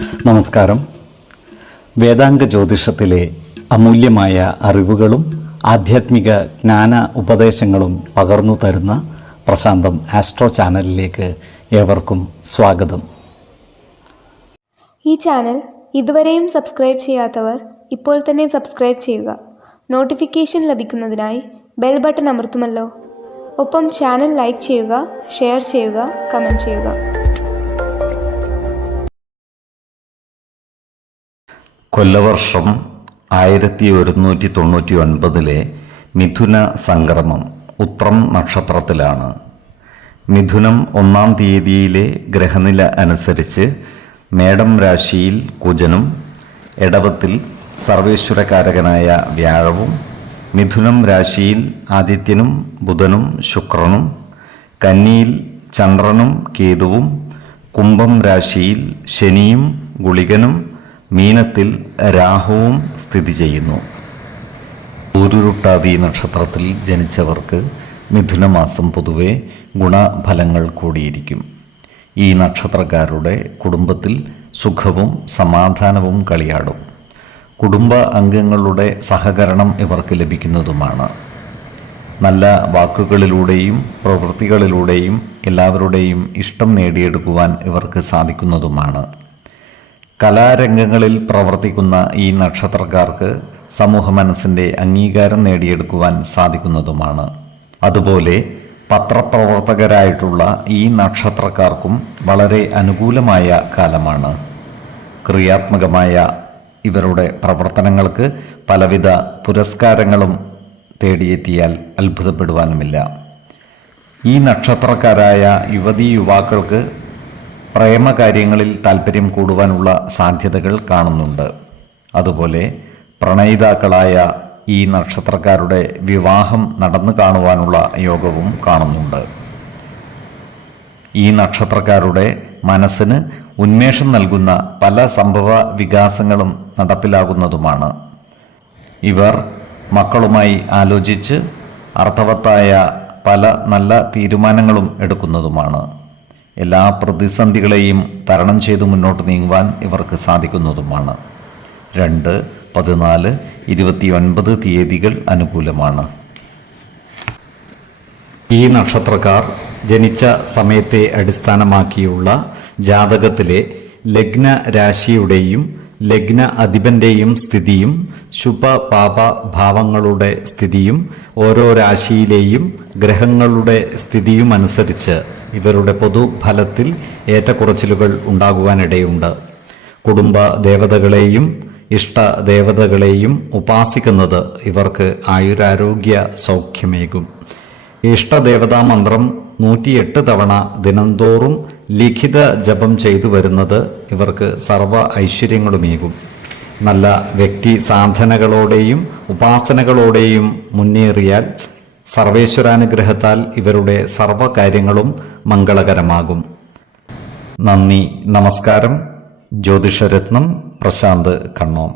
നമസ്കാരം. വേദാംഗ ജ്യോതിഷത്തിലെ അമൂല്യമായ അറിവുകളും ആധ്യാത്മിക ജ്ഞാന ഉപദേശങ്ങളും പകർന്നു തരുന്ന പ്രശാന്തം ആസ്ട്രോ ചാനലിലേക്ക് ഏവർക്കും സ്വാഗതം. ഈ ചാനൽ ഇതുവരെയും സബ്സ്ക്രൈബ് ചെയ്യാത്തവർ ഇപ്പോൾ തന്നെ സബ്സ്ക്രൈബ് ചെയ്യുക. നോട്ടിഫിക്കേഷൻ ലഭിക്കുന്നതിനായി ബെൽ ബട്ടൺ അമർത്തുമല്ലോ. ഒപ്പം ചാനൽ ലൈക്ക് ചെയ്യുക, ഷെയർ ചെയ്യുക, കമൻറ്റ് ചെയ്യുക. കൊല്ലവർഷം 1199 മിഥുന സംക്രമം ഉത്രം നക്ഷത്രത്തിലാണ്. മിഥുനം 1-ാം തീയതിയിലെ ഗ്രഹനില അനുസരിച്ച് മേടം രാശിയിൽ കുജനും, എടവത്തിൽ സർവേശ്വരകാരകനായ വ്യാഴവും, മിഥുനം രാശിയിൽ ആദിത്യനും ബുധനും ശുക്രനും, കന്നിയിൽ ചന്ദ്രനും കേതുവും, കുംഭം രാശിയിൽ ശനിയും ഗുളികനും, മീനത്തിൽ രാഹുവും സ്ഥിതി ചെയ്യുന്നു. ഊരുരുട്ടാതി നക്ഷത്രത്തിൽ ജനിച്ചവർക്ക് മിഥുനമാസം പൊതുവെ ഗുണഫലങ്ങൾ കൂടിയിരിക്കും. ഈ നക്ഷത്രക്കാരുടെ കുടുംബത്തിൽ സുഖവും സമാധാനവും കളിയാടും. കുടുംബ അംഗങ്ങളുടെ സഹകരണം ഇവർക്ക് ലഭിക്കുന്നതുമാണ്. നല്ല വാക്കുകളിലൂടെയും പ്രവൃത്തികളിലൂടെയും എല്ലാവരുടെയും ഇഷ്ടം നേടിയെടുക്കുവാൻ ഇവർക്ക് സാധിക്കുന്നതുമാണ്. കലാരംഗങ്ങളിൽ പ്രവർത്തിക്കുന്ന ഈ നക്ഷത്രക്കാർക്ക് സമൂഹ മനസ്സിൻ്റെ അംഗീകാരം നേടിയെടുക്കുവാൻ സാധിക്കുന്നതുമാണ്. അതുപോലെ പത്രപ്രവർത്തകരായിട്ടുള്ള ഈ നക്ഷത്രക്കാർക്കും വളരെ അനുകൂലമായ കാലമാണ്. ക്രിയാത്മകമായ ഇവരുടെ പ്രവർത്തനങ്ങൾക്ക് പലവിധ പുരസ്കാരങ്ങളും തേടിയെത്തിയാൽ അത്ഭുതപ്പെടുവാനുമില്ല. ഈ നക്ഷത്രക്കാരായ യുവതീ യുവാക്കൾക്ക് പ്രേമകാര്യങ്ങളിൽ താല്പര്യം കൂടുവാനുള്ള സാധ്യതകൾ കാണുന്നുണ്ട്. അതുപോലെ പ്രണയിതാക്കളായ ഈ നക്ഷത്രക്കാരുടെ വിവാഹം നടന്നു കാണുവാനുള്ള യോഗവും കാണുന്നുണ്ട്. ഈ നക്ഷത്രക്കാരുടെ മനസ്സിന് ഉന്മേഷം നൽകുന്ന പല സംഭവ വികാസങ്ങളും നടപ്പിലാകുന്നതുമാണ്. ഇവർ മക്കളുമായി ആലോചിച്ച് അർത്ഥവത്തായ പല നല്ല തീരുമാനങ്ങളും എടുക്കുന്നതുമാണ്. എല്ലാ പ്രതിസന്ധികളെയും തരണം ചെയ്തു മുന്നോട്ട് നീങ്ങുവാൻ ഇവർക്ക് സാധിക്കുന്നതുമാണ്. 2, 14, 29 തീയതികൾ അനുകൂലമാണ്. ഈ നക്ഷത്രക്കാർ ജനിച്ച സമയത്തെ അടിസ്ഥാനമാക്കിയുള്ള ജാതകത്തിലെ ലഗ്ന രാശിയുടെയും ലഗ്ന അധിപന്റെയും സ്ഥിതിയും ശുഭ പാപ ഭാവങ്ങളുടെ സ്ഥിതിയും ഓരോ രാശിയിലെയും ഗ്രഹങ്ങളുടെ സ്ഥിതിയും അനുസരിച്ച് ഇവരുടെ പൊതുഫലത്തിൽ ഏറ്റക്കുറച്ചിലുകൾ ഉണ്ടാകുവാനിടയുണ്ട്. കുടുംബ ദേവതകളെയും ഇഷ്ടദേവതകളെയും ഉപാസിക്കുന്നത് ഇവർക്ക് ആയുരാരോഗ്യ സൗഖ്യമേകും. ഇഷ്ടദേവതാ മന്ത്രം 108 തവണ ദിനംതോറും ലിഖിത ജപം ചെയ്തു വരുന്നത് ഇവർക്ക് സർവ ഐശ്വര്യങ്ങളുമേകും. നല്ല വ്യക്തി സാധനകളോടെയും ഉപാസനകളോടെയും മുന്നേറിയാൽ സർവേശ്വരാനുഗ്രഹത്താൽ ഇവരുടെ സർവകാര്യങ്ങളും മംഗളകരമാകും. നന്ദി, നമസ്കാരം. ജ്യോതിഷരത്നം പ്രശാന്ത് കണ്ണോം.